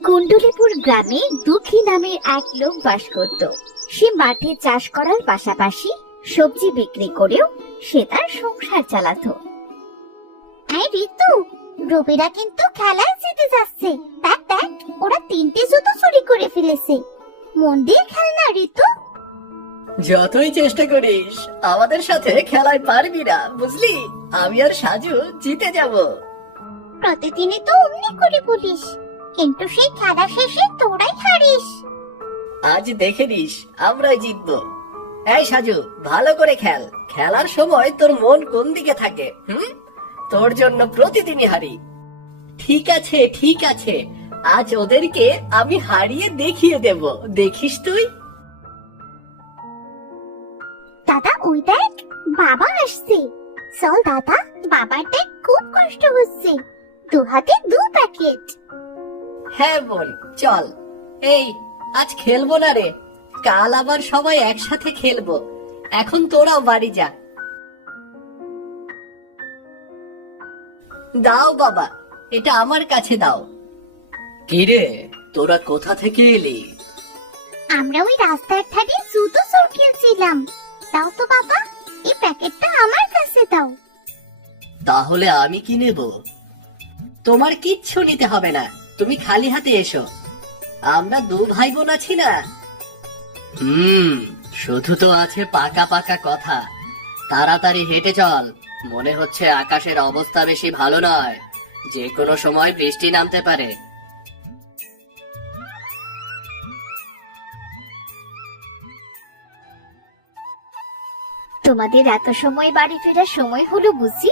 কুণ্ডলীপুর গ্রামে দুঃখী নামের এক লোক বাস করত। সে মাঠে চাষ করার পাশাপাশি সবজি বিক্রি করেও সে তার সংসার চালাতো। এই ঋতু, রবিরা কিন্তু খেলায় জিতে যাচ্ছে। দেখ দেখ, ওরা 3টে জুতো চুরি করে ফেলেছে। মন দিয়ে খেল না ঋতু। যতই চেষ্টা করিস আমাদের সাথে খেলায় পারবি না, বুঝলি? আমি আর সাজু জিতে যাব। প্রতিদিনই তো অমনি করে বলিস, কিন্তু সেই খেলা শেষে তোরাই হারিস। আজ দেখে নিস আমরাই জিতবো। এই সাজু, ভালো করে খেল। খেলার সময় তোর মন কোন দিকে থাকে? তোর জন্য প্রতিদিনই হারি। ঠিক আছে ঠিক আছে, আজ ওদেরকে আমি হারিয়ে দেখিয়ে দেব, দেখিস তুই। দাদা ওই দেখ, বাবা আসছে। চল দাদা, বাবার দেখ খুব কষ্ট হচ্ছে, 2 হাতে 2 প্যাকেট। হ্যাঁ বোন, চল। এই, আজ খেলবো না রে, কাল আবার সবাই একসাথে খেলবো। এখন তোরাও বাড়ি যা। দাও বাবা, এটা আমার কাছে দাও। কিরে, তোরা কোথা থেকে এলি? আমরা ওই রাস্তার ধারে জুতো চোর কিনছিলাম। দাও তো বাবা, এই প্যাকেটটা আমার কাছে দাও। তাহলে আমি কি নেব? তোমার কিচ্ছু নিতে হবে না, তুমি খালি হাতে এসো। আমরা 2 ভাই বোন আছি না। শুধু তো আছে পাকা পাকা কথা। তাড়াতাড়ি হেঁটে চল, মনে হচ্ছে আকাশের অবস্থা বেশি ভালো নয়, যে কোনো সময় বৃষ্টি নামতে পারে। তোমাদের এত সময় বাড়ি ফেরার সময় হলো বুঝি?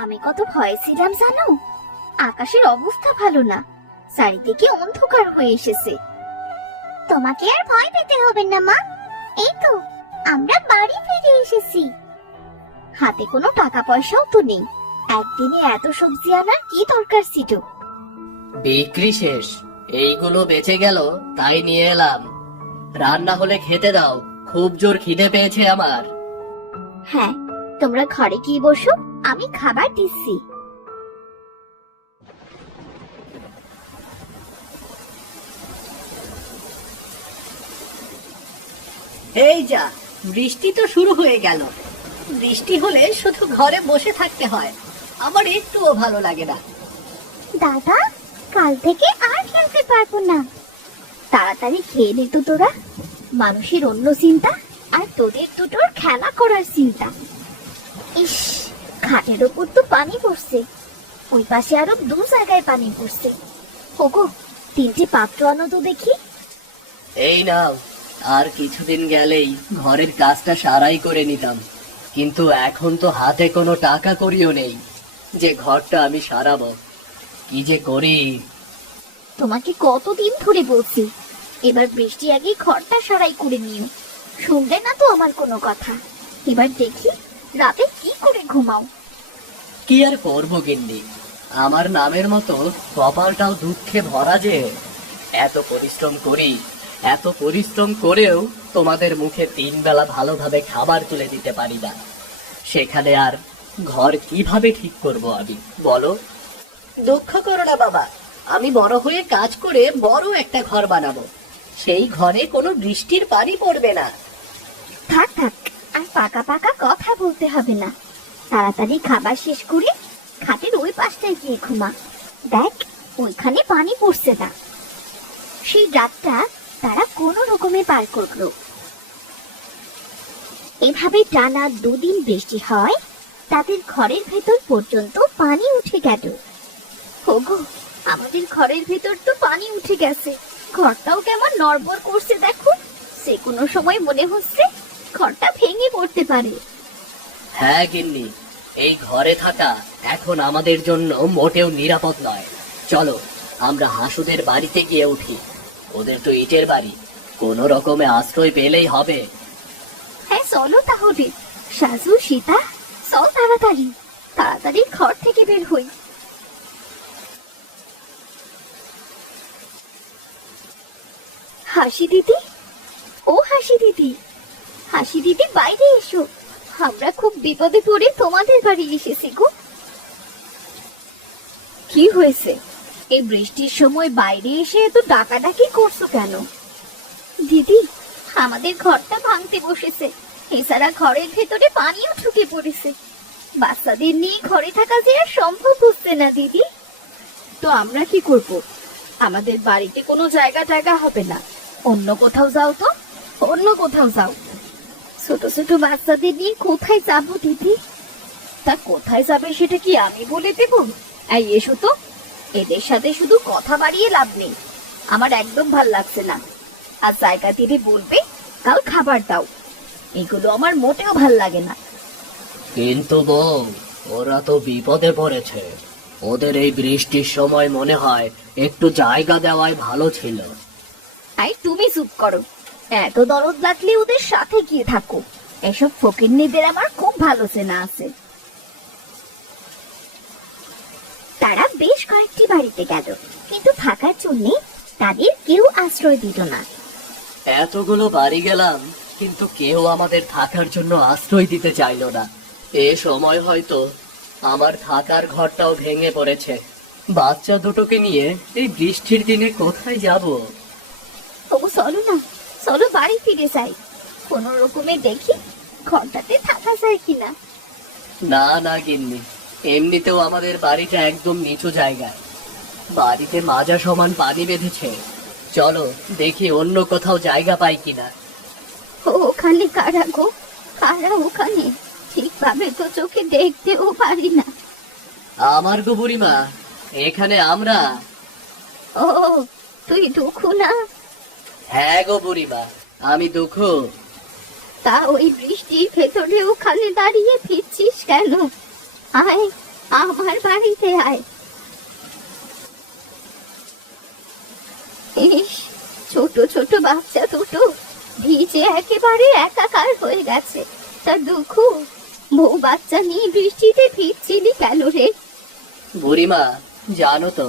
আমি কত ভয়ে ছিলাম জানো। আকাশের অবস্থা ভালো না, চারিদিকে অন্ধকার হয়ে এসেছে। তোমাকে আর ভয় পেতে হবে না মা, এই তো আমরা বাড়ি ফিরে এসেছি। হাতে কোনো টাকা পয়সাও তো নেই, একদিনে এত সবজি আনার কি দরকার ছিল? বিক্রি শেষ, এইগুলো বেঁচে গেল তাই নিয়ে এলাম। রান্না হলে খেতে দাও, খুব জোর খিদে পেয়েছে আমার। হ্যাঁ, তোমরা ঘরে কি বসো, আমি খাবার দিচ্ছি। এই যা, বৃষ্টি তো শুরু হয়ে গেল। বৃষ্টি হলে শুধু ঘরে বসে থাকতে হয়, আমার একটুও ভালো লাগে না। দাদা, কাল থেকে আর খেলতে পারবো না। তাড়াতাড়ি খেয়ে নে তো তোরা, মানুষের অন্য চিন্তা আর তোদের দুটোর খেলা করার চিন্তা। ইস, খাটের ওপর তো পানি পড়ছে, ওই পাশে আরো 2 জায়গায় পানি পড়ছে। ওগো, 3টে পাত্র আনো তো দেখি। এই নাও, আর কিছুদিন গেলেই ঘরের কাজটা সারাই করে নিতাম, কিন্তু এখন তো হাতে কোনো টাকা করিও নেই যে ঘরটা আমি সারাবো। কি যে করি। তোমাকে কতদিন ধরে বলছি, এবার বৃষ্টি আগে ঘরটা সারাই করে নিও। শুনলে না তো আমার কোনো কথা। এবার দেখি রাতে কি করে ঘুমাও। কি আর করবো গিন্নি, আমার নামের মতো কপালটাও দুঃখে ভরা যে। এত পরিশ্রম করি, এত পরিশ্রম করেও তোমাদের মুখে 3 বেলা ভালোভাবে খাবার তুলে দিতে পারি না। সেখানে আর ঘর কিভাবে ঠিক করব আমি, বলো? দুঃখ করো না বাবা, আমি বড় হয়ে কাজ করে বড় একটা ঘর বানাবো। সেই ঘরে কোনো বৃষ্টির পানি পড়বে না। থাক থাক, আর পাকা পাকা কথা বলতে হবে না। তাড়াতাড়ি খাবার শেষ করে খাটের ওই পাশটায় গিয়ে ঘুমা। দেখ, ওইখানে পানি পড়ছে না। সেই রাতটা তারা কোনো রকমে পার করলো। এভাবে টানা 2 দিন বৃষ্টি হয়, তাদের ঘরের ভেতর পর্যন্ত পানি উঠে গেল। ওগো, আমাদের ঘরের ভেতর তো পানি উঠে গেছে। ঘরটাও কেমন নড়বড় করছে দেখো, যে কোনো সময় মনে হচ্ছে ঘরটা ভেঙে পড়তে পারে। হ্যাঁ গিন্নি, এই ঘরে থাকা এখন আমাদের জন্য মোটেও নিরাপদ নয়। চলো আমরা হাসুদের বাড়িতে গিয়ে উঠি, ওদের তো ইটের বাড়ি, কোনো রকমে আশ্রয় পেলেই হবে। হ্যাঁ চলো তাহলে। সাজু, সীতা, চল তাড়াতাড়ি, তাড়াতাড়ি ঘর থেকে বের হই। হাসি দিদি, ও হাসি দিদি, হাসি দিদি বাইরে এসো, আমরা খুব বিপদে পড়ে তোমাদের বাড়ি এসেছি গো। কি হয়েছে? এই বৃষ্টির সময় বাইরে এসে এত ডাকাডাকি করছো কেন? দিদি, আমাদের ঘরটা ভাঙতে বসেছে। এছাড়া ঘরের ভেতরে পানিও ঢুকে পড়েছে। বাচ্চাদের নিয়ে ঘরে থাকা যে আর সম্ভব হচ্ছে না দিদি। তো আমরা কি করব? আমাদের বাড়িতে কোনো জায়গা হবে না। অন্য কোথাও যাও তো, অন্য কোথাও যাও। ছোট ছোট বাচ্চাদের নিয়ে কোথায় যাবো দিদি? তা কোথায় যাবে সেটা কি আমি বলে দেব? এই এসো তো, এদের সাথে শুধু কথা বাড়িয়ে লাভ নেই। আমার একদম ভাল লাগছে না। আর জায়গা দিদি বলবে কাল খাবার দাও, এগুলো আমার মোটেও ভাল লাগে না। কিন্তু বউ, ওরা তো বিপদে পড়েছে। ওদের এই বৃষ্টির সময় মনে হয় একটু জায়গা দেওয়াই ভালো ছিল। আই তুমি চুপ করো। এত দরদ লাগলে ওদের সাথে গিয়ে থাকো। এসব ফকিন্নিদের আমার খুব ভালো চেনা আছে। তারা বেশ কয়েকটি বাড়িতে গেল, কিন্তু থাকার জন্য তাদের কেউ আশ্রয় দিল না। এতগুলো বাড়ি গেলাম, কিন্তু কেউ আমাদের থাকার জন্য আশ্রয় দিতে চাইলো না। এ সময় হয়তো আমার থাকার ঘরটাও ভেঙে পড়েছে। বাচ্চা দুটোকে নিয়ে এই বৃষ্টির দিনে কোথায় যাব? তবু চলো না, চলো বাড়ি ফিরে যাই। কোন রকমে দেখি ঘরটাতে থাকা যায় কিনা। না না গিন্নি, এমনিতেও আমাদের বাড়িটা একদম নিচু জায়গায়। বাড়িতে মাজা সমান পানি বেঁধেছে। চলো দেখি অন্য কোথাও জায়গা পাই কিনা। ওখানে কারা গো? কারা ওখানে? ঠিকভাবে তো চোখে দেখতেও পারি না। আমার গো বুড়িমা, এখানে আমরা। ও, তুই দুঃখু না? হ্যাঁ গো বুড়িমা, আমি দুঃখ। তা ওই বৃষ্টির ভেতরে ওখানে দাঁড়িয়ে ফিরছিস কেন? আয়, আমার বাড়িতে আয়। ইস, ছোট ছোট বাচ্চা দুটো ভিজে একেবারে একাকার হয়ে গেছে। তা দুঃখ, বউ বাচ্চা নিয়ে বৃষ্টিতে ভিজছিলি কেন রে? বুড়িমা, জানো তো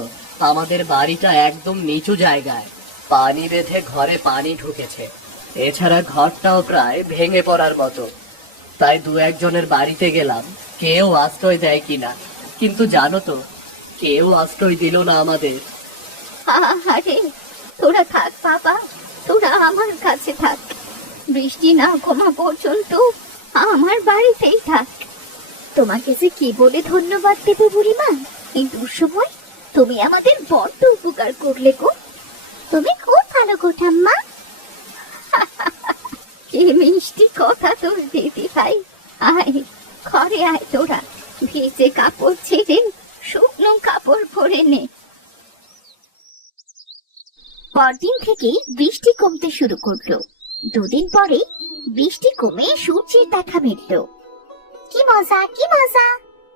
আমাদের বাড়িটা একদম নিচু জায়গায়। পানি বেঁধে ঘরে পানি ঢুকেছে। এছাড়া ঘরটাও প্রায় ভেঙে পড়ার মতো। তাই দু একজনের বাড়িতে গেলাম, কেউ আশ্রয় দেয় কিনা। কিন্তু জানো তো, কেউ আশ্রয় দিল না আমাদের। আরে, তোরা থাক বাবা, তোরা আমার কাছে থাক। বৃষ্টি না কমা পর্যন্ত আমার বাড়িতেই থাক। তোমাকে যে কি বলে ধন্যবাদ দেব বুড়িমা। এই দুঃসময় তুমি আমাদের বড্ড উপকার করলে গো। তুমি খুব ভালো গো ঠাম্মা। কি মিষ্টি কথা তোর দিদি ভাই। আয়, ঘরে আয় তোরা। ভিজে কাপড় ছেড়ে শুকনো কাপড় পরে নে। পরদিন থেকে বৃষ্টি কমতে শুরু করলো। দুদিন পরে বৃষ্টি কমে সূর্যের দেখা মিলল। কি মজা, কি মজা!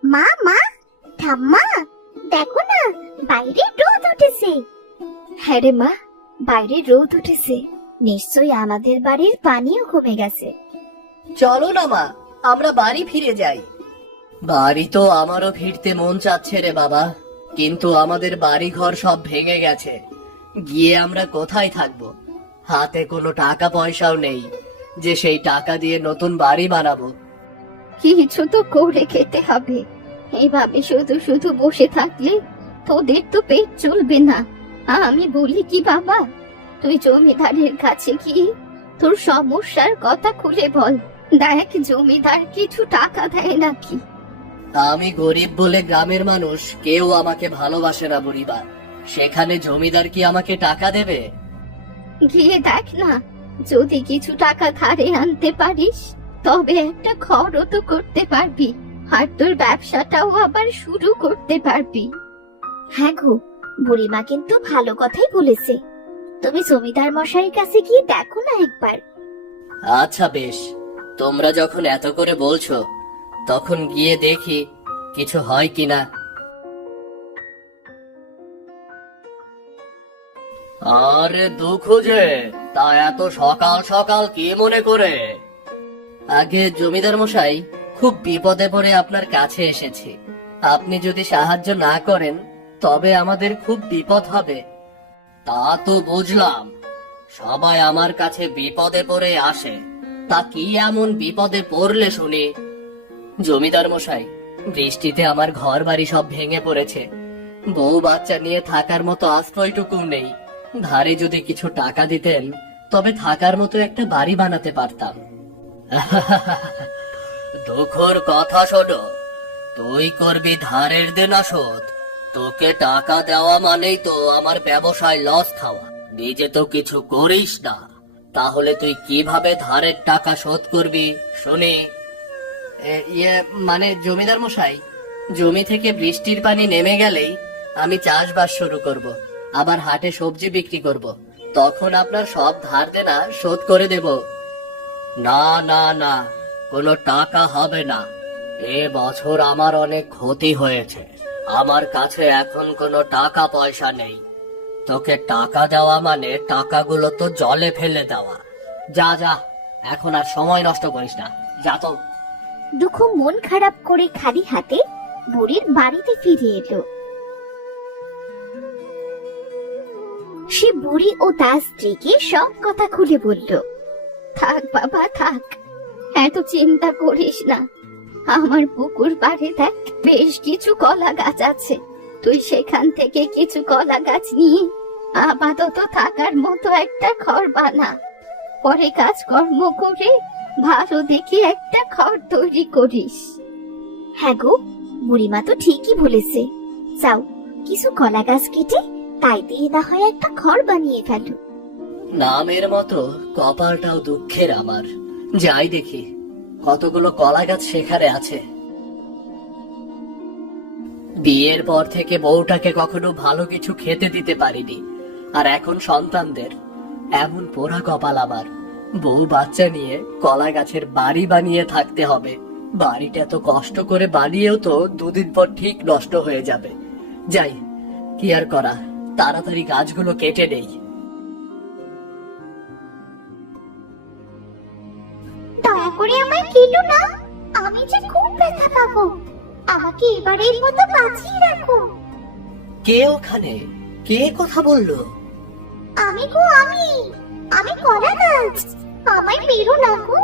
মা, মা, ঠাম্মা, দেখো না, বাইরে রোদ উঠেছে। হ্যাঁ রে মা, বাইরে রোদ উঠেছে। নিশ্চয়ই আমাদের বাড়ির পানিও কমে গেছে। চলো না মা, আমরা বাড়ি ফিরে যাই। বাড়ি তো আমারও ফিরতে মন চাচ্ছে রে বাবা, কিন্তু আমাদের বাড়ি ঘর সব ভেঙে গেছে। গিয়ে আমরা কোথায় থাকবো? হাতে কোনো টাকা পয়সাও নেই যে সেই টাকা দিয়ে নতুন বাড়ি বানাবো। কিছু তো করে খেতে হবে। এইভাবে শুধু শুধু বসে থাকলে তোদের তো পেট চলবে না। আমি বলি কি বাবা, তুই জমিদারের কাছে গিয়ে তোর সমস্যার কথা খুলে বল। দেখ জমিদার কিছু টাকা দেয় নাকি। আমি গরিব বলে গ্রামের মানুষ কেউ আমাকে ভালোবাসে না বুড়িবা। সেখানে জমিদার কি আমাকে টাকা দেবে? গিয়ে দেখ না, যদি কিছু টাকা ধারে আনতে পারিস তবে একটা ঘরও তো করতে পারবি, আর তোর ব্যবসাটাও আবার শুরু করতে পারবি। হ্যাঁ গো, বুড়িমা কিন্তু ভালো কথাই বলেছে। তুমি জমিদার মশাইয়ের কাছে গিয়ে দেখো না একবার। আচ্ছা বেশ, তোমরা যখন এত করে বলছো তখন গিয়ে দেখি কিছু হয় কিনা। আরে দুঃখ যে, তা এত সকাল সকাল কি মনে করে? আগে জমিদার মশাই, খুব বিপদে পড়ে আপনার কাছে এসেছি। আপনি যদি সাহায্য না করেন তবে আমাদের খুব বিপদ হবে। তা তো বুঝলাম, সবাই আমার কাছে বিপদে পড়ে আসে। তা কি এমন বিপদে পড়লে শুনি? জমিদার মশাই, বৃষ্টিতে আমার ঘর বাড়ি সব ভেঙে পড়েছে। বউ বাচ্চা নিয়ে থাকার মতো আশ্রয়টুকু নেই। ধারে যদি কিছু টাকা দিতেন তবে থাকার মতো একটা বাড়ি বানাতে পারতাম। দুঃখর কথা শোনো, তুই করবি ধারের দেনা শোধ। তোকে টাকা দেওয়া মানেই তো আমার ব্যবসায় লস খাওয়া। নিজে তো কিছু করিস না, তাহলে তুই কিভাবে ধারের টাকা শোধ করবি শুনি? ইয়ে মানে জমিদার মশাই, জমি থেকে বৃষ্টির পানি নেমে গেলেই আমি চাষবাস শুরু করব, আবার হাটে সবজি বিক্রি করব, তখন আপনার সব ধার দেনা শোধ করে দেব। না না না, কোনো টাকা হবে না। এ বছর আমার অনেক ক্ষতি হয়েছে, আমার কাছে এখন কোনো টাকা পয়সা নেই। তোকে টাকা দেওয়া মানে টাকাগুলো তো জলে ফেলে দেওয়া। যা যা, এখন আর সময় নষ্ট করিস না, যা তো। দুঃখ মন খারাপ করে খালি হাতে বুড়ির বাড়িতে ফিরে এলো। সে বুড়ি ও তার স্ত্রীকে সব কথা খুলে বলল। থাক বাবা থাক, এত চিন্তা করিস না। আমার পুকুর পাড়ে দেখ বেশ কিছু কলা গাছ আছে, তুই সেখান থেকে কিছু কলা গাছ নিয়ে আপাতত থাকার মতো একটা ঘর বানা। পরে কাজকর্ম করে ভালো দেখে একটা ঘর তৈরি করিস। হ্যাঁ গো, বুড়িমা তো ঠিকই বলেছে। যাও, কিছু কলা গাছ কেটে তাই দিয়ে না হয় একটা ঘর বানিয়ে ফেলো। নামের মতো কপালটাও দুঃখের আমার। যাই দেখি কতগুলো কলা গাছ সেখানে আছে। বিয়ের পর থেকে বউটাকে কখনো ভালো কিছু খেতে দিতে পারিনি, আর এখন সন্তানদের এমন পোড়া কপাল আমার। বউ বাচ্চা নিয়ে কলা গাছের বাড়ি বানিয়ে থাকতে হবে। বাড়িটা এত কষ্ট করে বানিয়েও তো দুদিন পর ঠিক নষ্ট হয়ে যাবে। যাই, কি আর করা, তাড়াতাড়ি গাছগুলো কেটে নেই। দয়া করে আমায় কেটো না, আমি যে খুব ব্যথা পাবো। আমাকে এবারের মতো বাঁচিয়ে রাখো। কে ওখানে? কে কথা বললো? আমি গো, আমি কলা গাছ। আমায় মেরো না গো,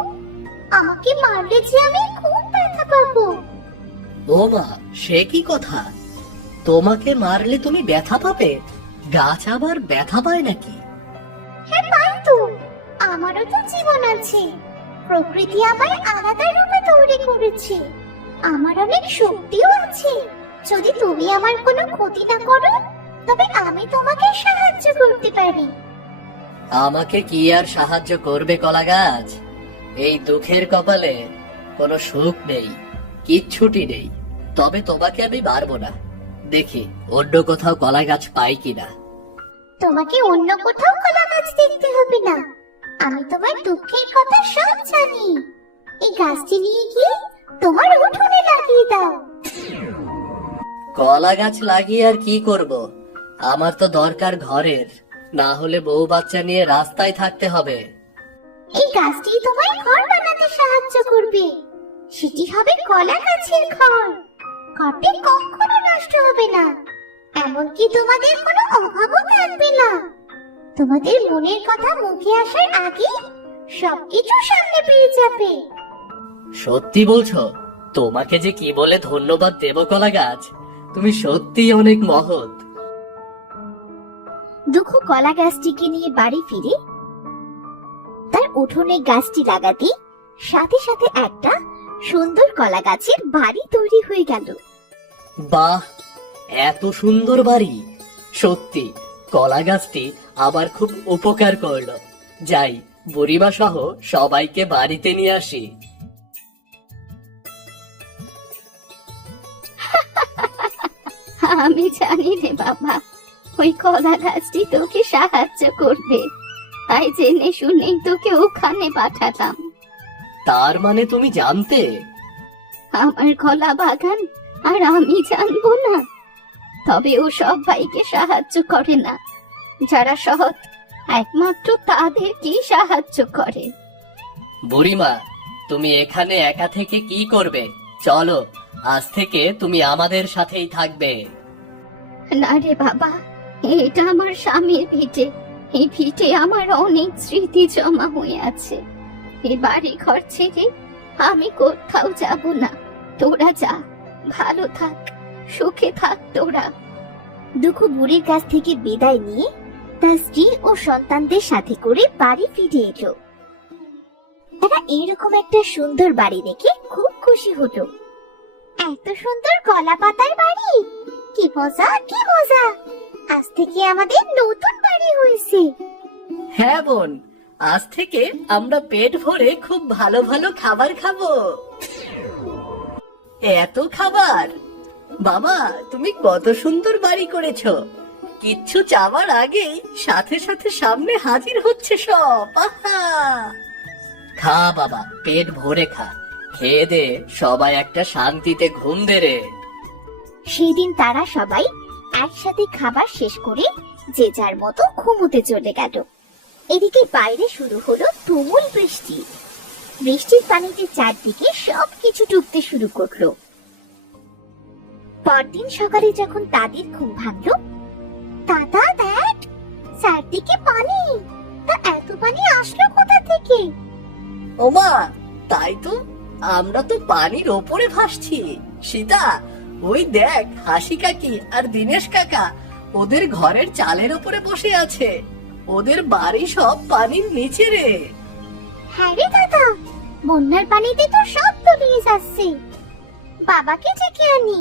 আমাকে মারলে যে আমি খুব ব্যথা পাবো। ও মা, সে কি কথা? তোমাকে মারলে তুমি ব্যথা পাবে? গাছ আবার ব্যথা পায় নাকি? হ্যাঁ পাই তো, আমারও তো জীবন আছে। প্রকৃতি আমায় আলাদা রূপে তৈরি করেছে, আমার অনেক শক্তিও আছে। যদি তুমি আমার কোনো ক্ষতি না করো তবে আমি তোমাকে সাহায্য করতে পারি। আমাকে কি আর সাহায্য করবে কলা গাছ? এই দুঃখের কপালে কোনো সুখ নেই, কিচ্ছুটি নেই। তবে তোমাকে আমি মারবো না, দেখি অন্য কোথাও কলা গাছ পাই কিনা। তোমাকে অন্য কোথাও কলা গাছ দেখতে হবে না, আমি তোমার দুঃখের কথা সব জানি। এই গাছটি নিয়ে গিয়ে তোমার উঠোনে লাগিয়ে দাও। কলা গাছ লাগিয়ে আর কি করব? আমার তো দরকার ঘরের, না হলে বউ বাচ্চা নিয়ে রাস্তায় থাকতে হবে। এই গাছটি তোমায় ঘর বানাতে সাহায্য করবে, সেটি হবে কলা গাছের ঘর। ঘরটি কখনো নষ্ট হবে না, এমনকি তোমাদের কোনো অভাবও থাকবে না। তোমাদের মনের কথা মুখে আসার আগে সবকিছু সামনে পেয়ে যাবে। সত্যি বলছো? তোমাকে যে কি বলে ধন্যবাদ দেব কলা গাছ, তুমি সত্যিই অনেক মহৎ। দুঃখ কলা গাছটিকে নিয়ে বাড়ি ফিরে তার উঠোনে গাছটি লাগাতে সাথে সাথে একটা সুন্দর কলা গাছের বাড়ি তৈরি হয়ে গেল। বাহ, এত সুন্দর বাড়ি! সত্যি কলা গাছটি আবার খুব উপকার করলো। যাই, বুড়িমা সহ সবাইকে বাড়িতে নিয়ে আসি। আমি জানি রে বাবা, ওই কলা গাছটি তোকে সাহায্য করবে, তাই জেনে শুনেই তোকে ওখানে পাঠাতাম। তার মানে তুমি জানতে? আমার কলা বাগান আর আমি জানবো না? তবে ও সবাইকে সাহায্য করে না, যারা সৎ একমাত্র তাদেরকেই সাহায্য করে। বুড়িমা, তুমি এখানে একা থেকে কি করবে? চলো, আজ থেকে তুমি আমাদের সাথেই থাকবে। না রে বাবা, এটা আমার স্বামীর ভিটে। এই ভিটে আমার অনেক স্মৃতি জমা হয়ে আছে। এই বাড়ি ঘর ছেড়ে আমি কোথাও যাব না। তোরা যা, ভালো থাক, সুখে থাক তোরা। দুঃখু বুড়ির কাছ থেকে বিদায় নিয়ে তার স্ত্রী ও সন্তানদের সাথে করে বাড়ি ফিরে এলো। তারা এরকম একটা সুন্দর বাড়ি দেখে খুব খুশি হলো। এত সুন্দর কলা পাতার বাড়ি, কি মজা কি মজা! আজ থেকে আমাদের নতুন বাড়ি হয়েছে। হ্যাঁ বোন, আজ থেকে আমরা পেট ভরে খুব ভালো ভালো খাবার খাবো। এত খাবার! বাবা, তুমি কত সুন্দর বাড়ি করেছো। কিচ্ছু চাওয়ার আগে সাথে সাথে সামনে হাজির হচ্ছে সব। আহা! খা বাবা, পেট ভরে খা। খেয়ে দে, সবাই একটা শান্তিতে ঘুম দে রে। সেদিন তারা সবাই একসাথে খাবার শেষ করে যে যার মতো ঘুমোতে চলে গেল। এদিকে বাইরে শুরু হলো তুমুল বৃষ্টি। বৃষ্টির পানিতে চারদিকে সবকিছু ডুবতে শুরু করলো। পরদিন সকালে যখন তাদের ঘুম ভাঙলো, দাদা দেখ, চারদিকে পানি। তা এত পানি আসলো কোথা থেকে? ওমা, তাই তো, আমরা তো পানির ওপরে ভাসছি। সীতা, ওই দেখ, হাসি কাকি আর দীনেশ কাকা ওদের ঘরের চালের ওপরে বসে আছে। ওদের বাড়ি সব পানির নিচে রে। হ্যাঁ রে দাদা, বন্যার পানিতে তো সব তলিয়ে যাচ্ছে। বাবাকে ডেকে আনি।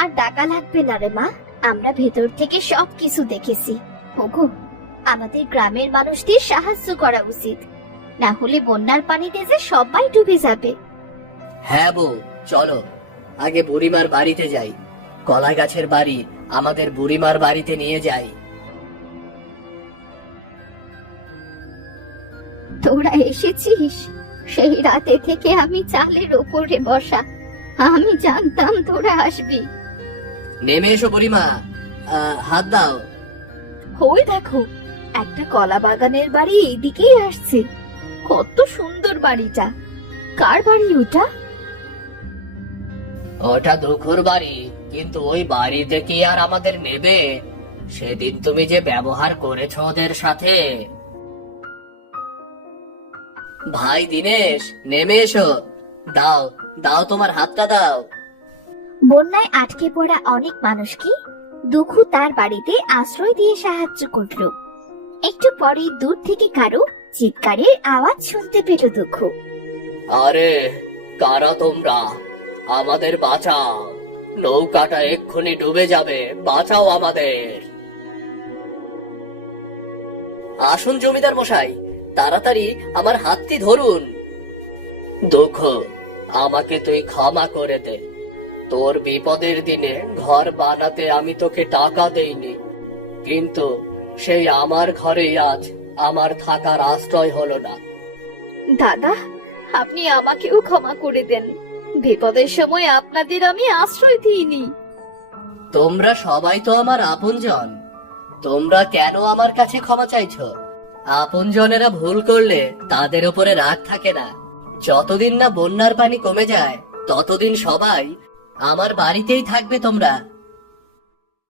আর ডাকা লাগবে না রে মা, আমরা ভেতর থেকে সবকিছু দেখেছি। ওগো, আমাদের গ্রামের মানুষদের সাহায্য করা উচিত, না হলে বন্যার পানিতে যে সবাই ডুবে যাবে। হ্যাঁ বউ, চলো আগে বুড়িমার বাড়িতে যাই। কলা গাছের বাড়ি আমাদের বুড়িমার বাড়িতে নিয়ে যাই। তোরা এসেছিস? সেই রাতে থেকে আমি চালের ওপরে বসা, আমি জানতাম তোরা আসবি। নেমে এসো বুড়িমা, হাত দাও। ওই দেখো, একটা কলা বাগানের বাড়ি এইদিকেই আসছে। কত সুন্দর বাড়িটা! কার বাড়ি ওটা? ওটা দুঃখুর বাড়ি, কিন্তু ওই বাড়িতে কি আর আমাদের নেবে? সেদিন তুমি যে ব্যবহার করেছো ওদের সাথে। ভাই দীনেশ, নেমে এসো। দাও দাও, তোমার হাতটা দাও। বন্যায় আটকে পড়া অনেক মানুষকে দুঃখু তার বাড়িতে আশ্রয় দিয়ে সাহায্য করলো। একটু পরে দূর থেকে কারো চিৎকারের আওয়াজ শুনতে পেল দুঃখু। আরে, কারা তোমরা? আমাদের বাঁচাও, নৌকাটা এক্ষুনি ডুবে যাবে, বাঁচাও আমাদের। আসুন জমিদার মশাই, তাড়াতাড়ি আমার হাতটি ধরুন। দুঃখ, আমাকে তুই ক্ষমা করে দে। তোর বিপদের দিনে ঘর বানাতে আমি তোকে টাকা দেইনি, কিন্তু সেই আমার ঘরেই আজ আমার থাকার আশ্রয় হলো না। দাদা, আপনি আমাকেও ক্ষমা করে দেন। বিপদের সময় আপনাদের আমি আশ্রয় দিইনি। তোমরা সবাই তো আমার আপনজন, তোমরা কেন আমার কাছে ক্ষমা চাইছো? আপনজনেরা ভুল করলে তাদের উপরে রাগ থাকে না। যতদিন না বন্যার পানি কমে যায়, ততদিন সবাই আমার বাড়িতেই থাকবে তোমরা।